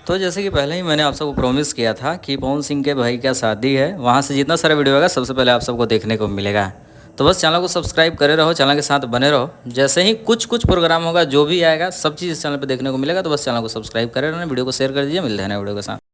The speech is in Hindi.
तो जैसे कि पहले ही मैंने आप सबको प्रॉमिस किया था कि पवन सिंह के भाई का शादी है, वहाँ से जितना सारा वीडियो आएगा सबसे पहले आप सबको देखने को मिलेगा। तो बस चैनल को सब्सक्राइब करे रहो, चैनल के साथ बने रहो। जैसे ही कुछ कुछ प्रोग्राम होगा, जो भी आएगा सब चीज़ इस चैनल पे देखने को मिलेगा। तो बस चैनल को सब्सक्राइब करे रहना, वीडियो को शेयर कर दीजिए। मिलते हैं नए वीडियो के साथ।